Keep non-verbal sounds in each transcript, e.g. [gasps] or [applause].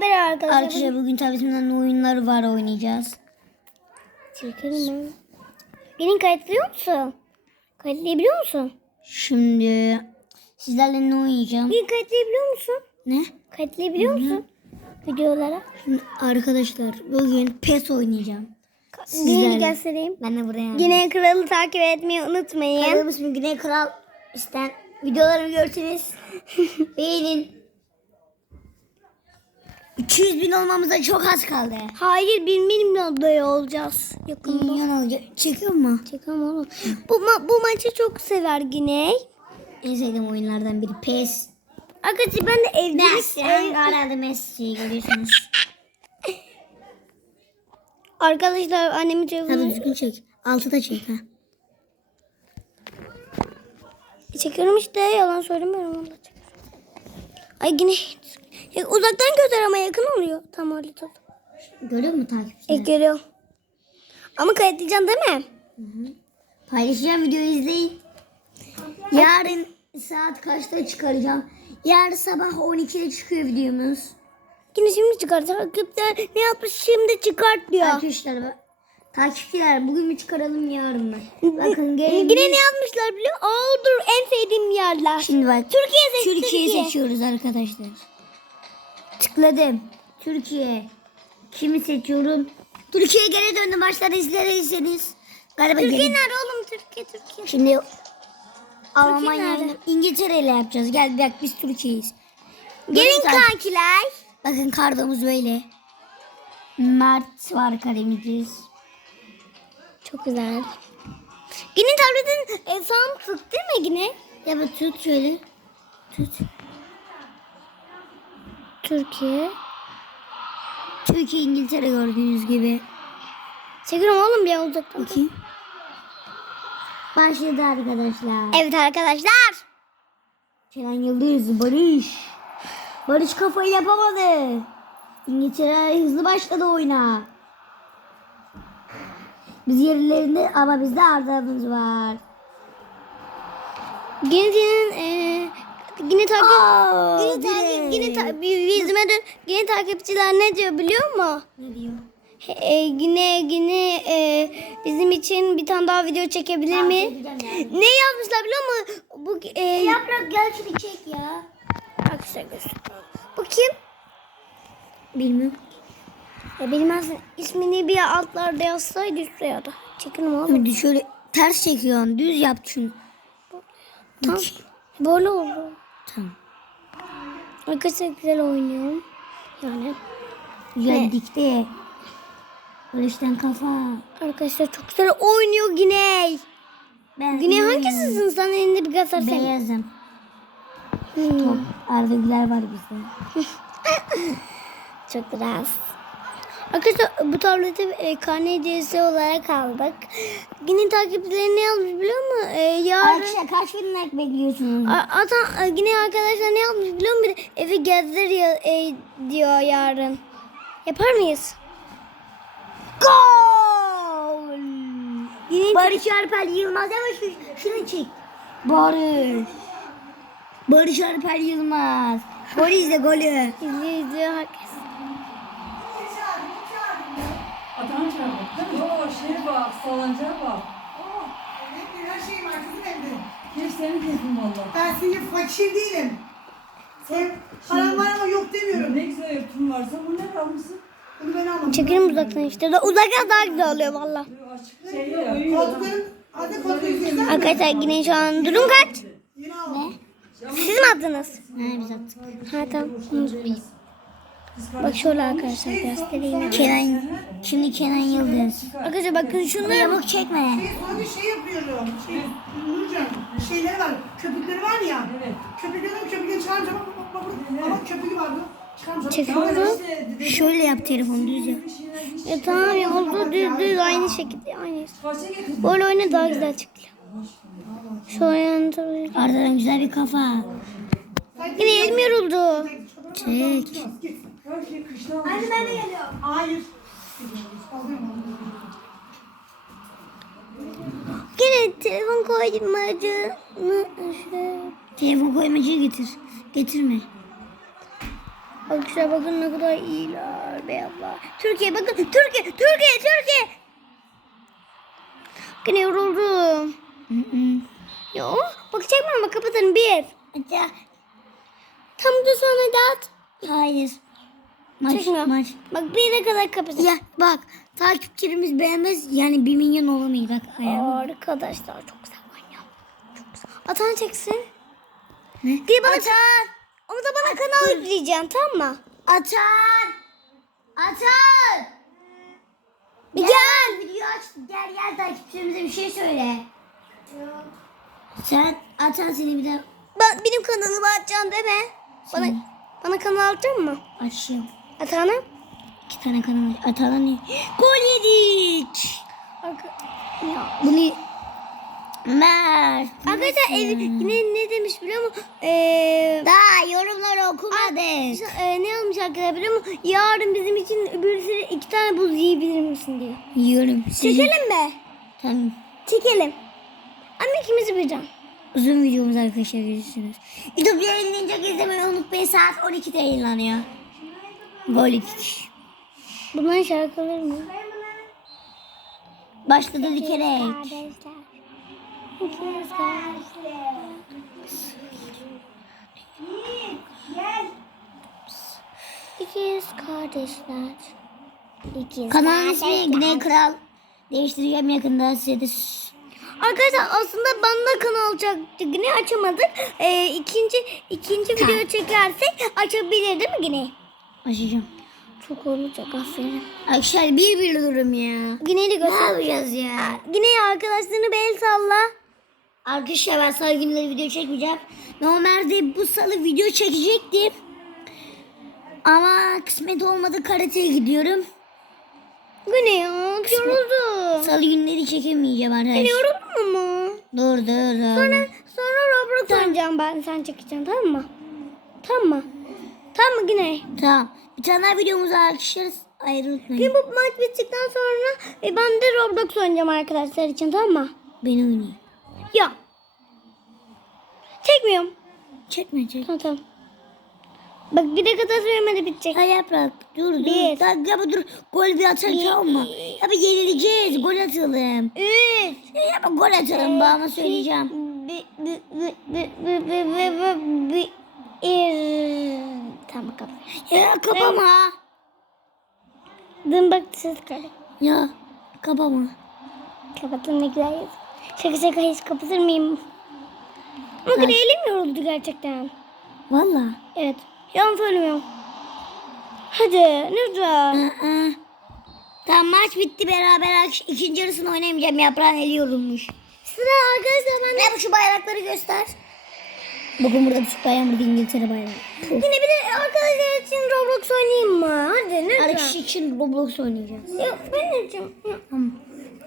Merhaba arkadaşlar. Arkadaşlar bugün tabletimden oyunları var oynayacağız. Çekelim mi? Gelin kayıtlıyor musun? Kayıtlayabiliyor musun? Şimdi sizlerle ne oynayacağım? Gelin kayıtlayabiliyor musun? Ne? Kayıtlayabiliyor musun? Videolara. Şimdi arkadaşlar bugün PES oynayacağım. Gelin göstereyim. Ben de buraya. Yine kralı takip etmeyi unutmayın. Kanalım ismi Güney Kral. İsten videolarımı görseniz [laughs] beğenin. 200 bin olmamıza çok az kaldı. Hayır bir milyon doya olacağız yakında. Milyon olacak. Çekiyor mu? Çekelim oğlum. Bu, ma- bu maçı çok sever Güney. En sevdiğim oyunlardan biri PES. Arkadaşlar ben de evlilik... Messi. ev- Herhalde Messi görüyorsunuz. [laughs] Arkadaşlar annemin Hadi telefonu düzgün çek. Altıda çek ha. çekiyorum işte yalan söylemiyorum. Vallahi çekiyorum. Ay yine ya uzaktan göster ama yakın oluyor. Tam öyle tut. Görüyor musun takipçiler? E görüyor. Ama kayıtlayacaksın değil mi? Paylaşacağım videoyu izleyin. Yarın saat kaçta çıkaracağım? Yarın sabah 12'de çıkıyor videomuz. Yine şimdi çıkartacak. Rakipler ne yapmış şimdi çıkart diyor. Arkadaşlar bak. Takipçiler bugün mü çıkaralım yarın mı? Bakın [laughs] gelin. Yine ne yazmışlar biliyor musun? Aa dur en sevdiğim yerler. Şimdi bak. Türkiye seç. Türkiye Türkiye. seçiyoruz arkadaşlar. Tıkladım. Türkiye. Kimi seçiyorum? Türkiye geri döndü maçları izleriyseniz. Galiba Türkiye geri- nerede oğlum? Türkiye Türkiye. Şimdi Almanya İngiltere ile yapacağız. Gel bak biz Türkiye'yiz. Gelin kankiler. Bakın kardomuz böyle. Mert var kalemimiz. Çok güzel. Yine tabletin e, tut değil mi yine? Ya bak tut şöyle. Tut. Türkiye. Türkiye İngiltere gördüğünüz gibi. Çekiyorum oğlum bir uzaktan. Bakayım. Başladı arkadaşlar. Evet arkadaşlar. Kenan Yıldız, Barış. Barış kafayı yapamadı. İngiltere hızlı başladı oyuna. Biz yerlerinde ama bizde Arda'mız var. Senin e, yine takip Aa, yine takip yine ta, bir yüzüme dön. Yine takipçiler ne diyor biliyor musun? Ne diyor? E, yine yine e, bizim için bir tane daha video çekebilir mi? yani. Ne yazmışlar biliyor musun? Bu e, Yaprak gel şunu çek ya. Arkadaşlar göster. Bu kim? Bilmiyorum. Ya bilmezsin. İsmini bir altlarda yazsaydı şuraya da. Çekin oğlum. De şöyle ters çekiyorsun. Düz yap şunu. Tamam. Böyle oldu. Tamam. Arkadaşlar güzel oynuyorum. Yani Ne? dikti. Barış'tan kafa. arkadaşlar çok güzel oynuyor Güney. Ben Güney hangisisin sen elinde bir gaz versene. Beyazım. Hmm, Top. Arda Güler var bizde. [laughs] Çok biraz. Arkadaşlar bu tableti e, karne hediyesi olarak aldık. Yine takipçileri ne yazmış biliyor musun? E, yarın Arkadaşlar kaç bin like bekliyorsunuz? A- Atan e, yine arkadaşlar ne yapmış biliyor musun? Bir Evi gezdir ya, e, diyor yarın. Yapar mıyız? Gol! Yine Barış Alper Yılmaz şu, şunu çek. Barış. Barış Alper Yılmaz. Gol izle golü. izliyor izliyor herkes. Şeye bak, salıncağa bak. Her şeyim var kızım evde. Hep senin keyfin valla. Ben senin fakir değilim. Sen param var ama yok demiyorum. Ne güzel örtün varsa bu ne kalmışsın? Bunu ben almadım. Çekelim uzaktan işte. Da uzaktan daha güzel oluyor valla. Açık şey ya. Koltukların, hadi koltuğu izlesen. Arkadaşlar yine şu an durum kaç? Yine al. Siz mi attınız? Ha biz attık. Ha tamam. unutmayın. Bak şöyle arkadaşlar göstereyim. Kenan, şimdi Kenan Yıldız. Arkadaşlar bakın şunu. Yamuk çekme. Şey, sonra bir şey yapıyorum. Şey, Nurcan, şeyleri var. Köpükleri var ya. Evet. Köpüklerini köpüklerini çıkarınca bak bak bak. bak. Ama köpüğü vardı. Çıkarınca. Çekiyorum. İşte dede- Şöyle yap telefonu düz yap. Ya tamam ya oldu düz düz aynı şekilde aynı. Böyle oyna daha güzel çıkıyor. Şu an Arda'dan güzel bir kafa. Yine elim yoruldu. Çek. Bak ya kışla Hadi ben de geliyorum. Hayır. Yine telefon koymacını şey. Telefon koymacıyı getir. Getirme. Arkadaşlar bakın ne kadar iyiler beyazlar. Türkiye bakın Türkiye Türkiye Türkiye. Yine yoruldum. Ya bakacak mı ama kapatın bir. Tam da sonra dağıt. hayır. Maç, Çekmiyor. maç. Bak bir de kadar kapatın. Ya bak takipçilerimiz beğenmez yani bir milyon olamayacak. Arkadaşlar çok güzel oynuyor. Çok güzel. Atan çeksin. Ne? Bir bana Atan. Onu da bana kanal yükleyeceksin tamam mı? Atan! Atan! Bir gel. Video aç. Gel gel takipçilerimize bir şey söyle. Sen Atan seni bir de Ben, benim kanalımı açacaksın deme. Bana, bana kanal açacaksın mı? açayım. Atan'a? İki tane kanal aç. Atan'a ne? Gol yedik. Ya. Bunu Mert. Arkadaşlar ev, yine ne demiş biliyor musun? Ee, Daha yorumları okumadık. e, ne olmuş arkadaşlar biliyor musun? Yarın bizim için bir sürü iki tane buz yiyebilir misin diyor. Yiyorum. Çekelim mi? Tamam. Çekelim. Ama ikimiz yapacağım. Uzun videomuz arkadaşlar görürsünüz. YouTube yayınlanacak izlemeyi unutmayın. Saat 12'de yayınlanıyor. Yedik. Bunların şarkıları mı? Başladı dikerek. İkiz kardeşler. İkiz Kanalın ismi Güney Kral. Değiştireceğim yakında size de. Arkadaşlar aslında bana kanal olacaktı yine açamadık. Ee, ikinci ikinci video çekersek açabilir değil mi yine? Açacağım. Çok olacak aferin. Arkadaşlar bir bir durum ya. Yine de Ne göster. yapacağız ya? Yine arkadaşlarını bir el salla. Arkadaşlar ben salı günleri video çekmeyeceğim. Normalde bu salı video çekecektim. Ama kısmet olmadı karateye gidiyorum. Yine ya yoruldum. Salı günleri çekemeyeceğim arkadaşlar. yoruldun mu? Dur dur dur. Sonra, sonra Roblox oynayacağım ben sen çekeceksin tamam mı? Tamam mı? Tamam mı Güney? Tamam. Bir tane daha videomuz var arkadaşlar. Ayrı unutmayın. Bir bu maç bittikten sonra e, ben de Roblox oynayacağım arkadaşlar için tamam mı? Beni oynayın. Ya. Çekmiyorum. Çekme çek. Tamam tamam. Bak bir de kadar süremedi bitecek. Ha yaprak dur dur. Bir. Daha, ya dur. Gol bir atalım tamam mı? Ya bir yenileceğiz. Gol atalım. Üç. Ya, ya bir gol atalım. Babama söyleyeceğim. Bir, bir, bir, bir, bir, bir, bir, bir, bir, bir. Tamam kapat. Ya kapama. Dün bak ses kaldı. Ya kapama. Kapatın ne güzel yazıyor. Şaka şaka hiç kapatır mıyım? Ama bir elim yoruldu gerçekten. Valla. Evet. Yalan söylemiyorum. Hadi lütfen. Aa. Tamam maç bitti beraber. akş- İkinci yarısını oynayamayacağım. Yaprağın eli yorulmuş. Sıra arkadaşlar ben Ne bu şu bayrakları göster. Bakın burada Türk bayrağı burada İngiltere bayrağı. Yine bir de arkadaşlar için Roblox oynayayım mı? Hadi lütfen. Arkadaş için Roblox oynayacağız. Yok benim için. Tamam.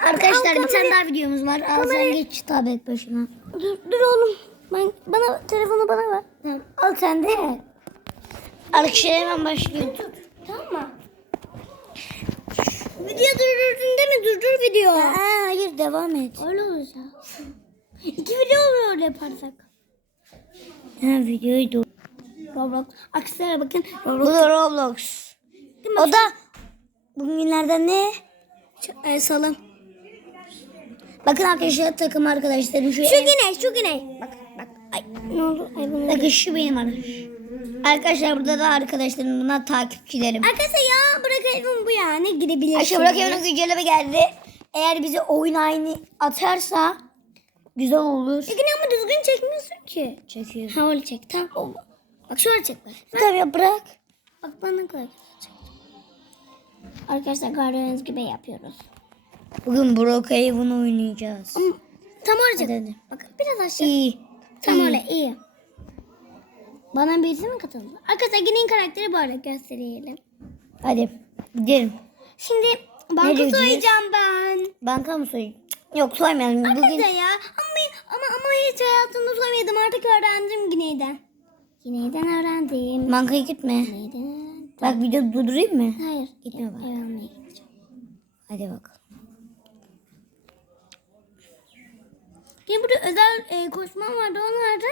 Arkadaşlar Al bir tane daha videomuz var. Al sen geç tablet başına. Dur, dur oğlum. Ben, bana telefonu bana ver. Tamam. Al sen de. Arkadaşlar hemen başlıyor. Tamam mı? Video durdurdun değil mi? Durdur video. Aa, hayır devam et. Öyle olacak. İki video oluyor yaparsak. Ha videoyu dur. Roblox. Aksine bakın. Bu Roblox. da Roblox. O da bugünlerden ne? E, salın. Bakın arkadaşlar takım arkadaşlarım şu. Şu güney, şu güney. Bak, bak. Ay, ne oldu? Ay, bunu Bakın şu benim arkadaş. Arkadaşlar burada da arkadaşlarım bunlar takipçilerim. Arkadaşlar ya bırak evim bu ya. Ne gidebilirsin? Arkadaşlar bırak evine güncelleme geldi. Eğer bize oyun aynı atarsa güzel olur. Yine ama düzgün çekmiyorsun ki. Çekiyor. Ha öyle çek. Tamam. oldu. Bak şöyle çek bak. Tabii bırak. Bak bana ne kadar güzel çek. Arkadaşlar gördüğünüz gibi yapıyoruz. Bugün Brookhaven oynayacağız. Ama tam öyle çek. Hadi hadi. Bak biraz aşağı. İyi. Tam İyi. öyle iyi. Bana birisi mi katıldı? Arkadaşlar Güney'in karakteri böyle gösterelim. Hadi gidelim. Şimdi banka soyacağım ben. Banka mı soyayım? Yok soymayalım. Bugün Arkadaşlar ya ama, ama ama hiç hayatımda soymadım artık öğrendim Güney'den. Güney'den öğrendim. bankaya gitme. Güney'den. Bak video durdurayım mı? Hayır. Gitme bak. Gideceğim. Hadi bakalım. Benim burada özel e, koşmam vardı o nerede?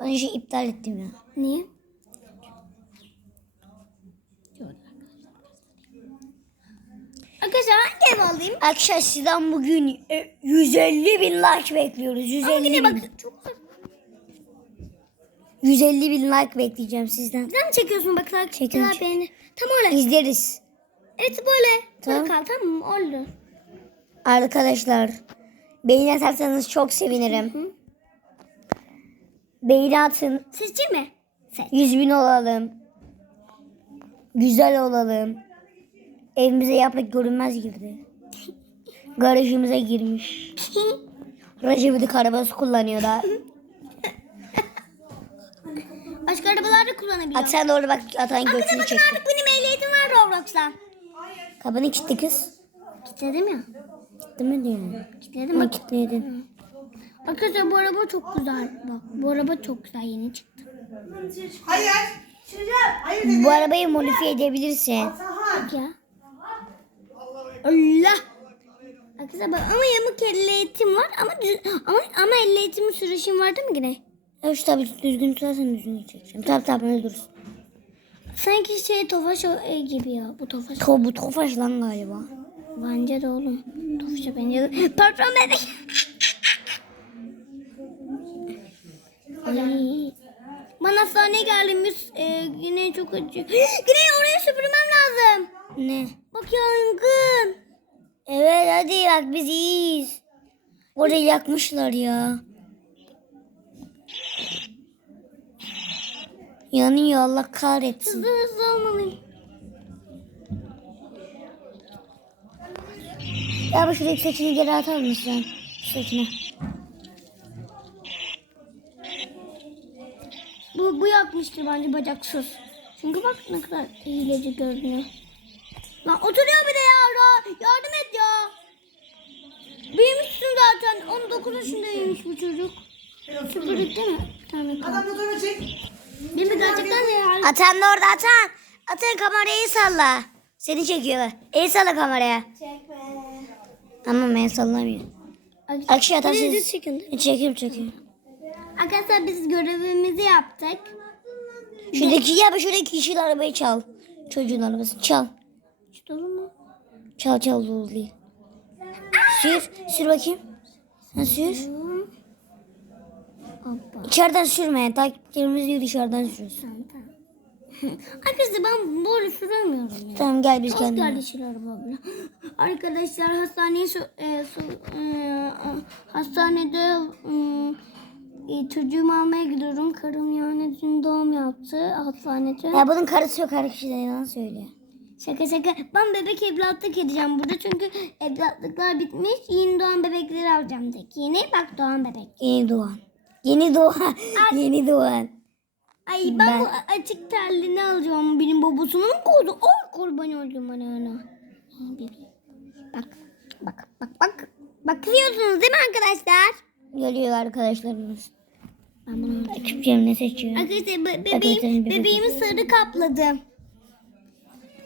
Ben işi iptal ettim ya. Niye? Ev alayım. Arkadaşlar sizden bugün e, 150 bin like bekliyoruz. 150 Ama yine bin. bak çok güzel. 150 bin like bekleyeceğim sizden. Güzel mi çekiyorsun bak takipçiler Çekiyorum, beğeni. Tam öyle. İzleriz. Evet böyle. Tamam. Tamam. Kal, tamam mı? Oldu. Arkadaşlar beğeni atarsanız çok sevinirim. Beğeni atın. Sizce mi? Sen. 100 bin olalım. Güzel olalım. Evimize yaprak görünmez girdi. Garajımıza girmiş. Recep'in arabası kullanıyor da. Başka arabalar da kullanabiliyor. Atan doğru bak atan götünü bakın çekti. artık benim ehliyetim var Roblox'ta. Kapını kilitli kız. Kilitledim ya. Değil mi diyor? Kilitledim Ama bak. kilitledin. Arkadaşlar bu araba çok güzel. Bak bu araba çok güzel yeni çıktı. Hayır. Hayır dedi. Bu arabayı modifiye edebilirsin. Bak ya. Allah. Arkadaşlar bak ama yamuk ehliyetim var ama düz, ama ama ehliyetimin sürüşüm var değil mi yine? Evet tabii düzgün tutarsan düzgün çekeceğim. Tabii tabii öyle durursun. Sanki şey Tofaş e, gibi ya. Bu Tofaş. To, bu tofaş lan galiba. Bence de oğlum. Tofaş'a benziyor. Patron bebek. Hastaneye geldim. Biz, e, yine çok acıyor. Yine [gasps] oraya süpürmem lazım. Ne? Bak yangın. Evet hadi bak biz iyiyiz. Orayı yakmışlar ya. Yanıyor Allah kahretsin. Hızlı hızlı olmalıyım. Ya bu şuradaki saçını geri atar mısın? Saçını. Bu, bu yakmıştır bence bacaksız. Çünkü bak ne kadar hileci görünüyor. Lan oturuyor bir de ya. Ra- Yardım et ya. Büyümüşsün zaten. 19 yaşındaymış bu çocuk. Süpürdük değil mi? Tamam. Adam motorunu çek. Değil mi gerçekten de ya. Atan da orada atan. Atan kamerayı salla. Seni çekiyor. El salla kameraya. Çekme. Ama ben sallamıyorum. Akşam atan siz... Çekiyorum çekiyorum. Arkadaşlar biz görevimizi yaptık. Şuradaki ya şuradaki yeşil arabayı çal. Çocuğun arabası çal. Dolu mu? Çal çal dolu değil. Sür. Sür bakayım. Sen sür. İçeriden sürme. Takipçilerimiz diyor dışarıdan sürüyorsun. [laughs] Arkadaşlar ben böyle süremiyorum ya. Tamam gel biz kendimiz. kardeşler arabamla. Arkadaşlar hastaneye so- e, so- e, hastanede e, çocuğumu almaya gidiyorum. Karım yani dün doğum yaptı hastanede. Ya bunun karısı yok arkadaşlar yalan söylüyor. Şaka şaka. Ben bebek evlatlık edeceğim burada çünkü evlatlıklar bitmiş. Yeni doğan bebekleri alacağım tek. Yeni bak doğan bebek. Yeni doğan. Yeni doğan. Yeni doğan. Ay ben, Ben- bu açık terliğini alacağım. Benim babasının kodu. Ay kurban oldum bana ona. Bak bak bak bak. Bakıyorsunuz değil mi arkadaşlar? Geliyor arkadaşlarımız. Ben bunu alacağım. Takipçilerim ne seçiyor? Arkadaşlar be- bebeğim, bebeğimi sarı kapladım.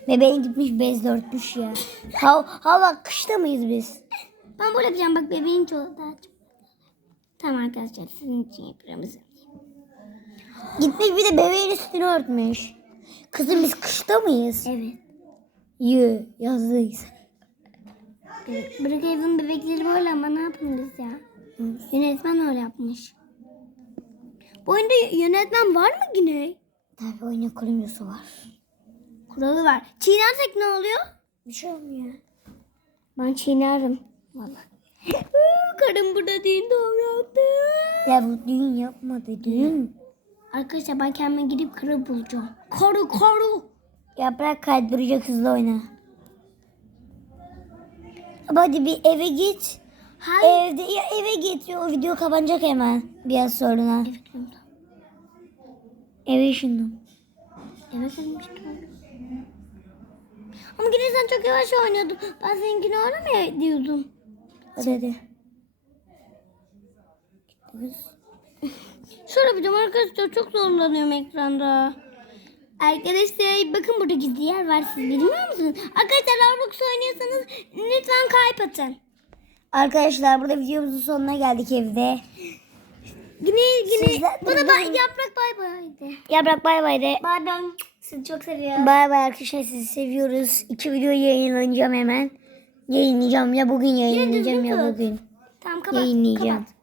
Bebeğin gitmiş bez dörtmüş ya. Ha, hava kışta mıyız biz? Ben böyle yapacağım. Bak bebeğim çok daha çok. Tamam arkadaşlar sizin için yapıyorum. Gitmiş bir de bebeğin üstünü örtmüş. Kızım biz kışta mıyız? Evet. Yü yazdıyız. Evet. Evin bebekleri böyle ama ne yapalım biz ya? Yönetmen öyle yapmış. Bu oyunda yönetmen var mı yine? Tabii oyuna kurumusu var. Kuralı var. Çiğnersek ne oluyor? Bir şey olmuyor. Ben çiğnerim. Vallahi. Karım burada değil doğum yaptı. Ya bu düğün yapmadı düğün. Arkadaşlar ben kendime gidip karı bulacağım. Karı karı. Yaprak kaydıracak hızlı oyna. Ama Hadi bir eve git. Hayır. Evde ya eve git. O video kapanacak hemen. Biraz sonra. Tamam. Eve ışındım. Eve gelmiştim. Ama yine sen çok yavaş oynuyordun. Ben seninkini oynamaya diyordum. Hadi. Şöyle yapacağım arkadaşlar çok zorlanıyorum ekranda. Arkadaşlar bakın burada gizli yer var siz bilmiyor musunuz? Arkadaşlar Roblox oynuyorsanız lütfen kalp atın. Arkadaşlar burada videomuzun sonuna geldik evde. Yine yine Sizler benim- bay, yaprak bay bay de. Yaprak bay bay de. Bay bay. Sizi çok seviyorum. Bay bay arkadaşlar sizi seviyoruz. İki video yayınlanacağım hemen. Yayınlayacağım ya bugün yayınlayacağım ya tut. bugün. Tamam kapat. Yayınlayacağım. Kapat.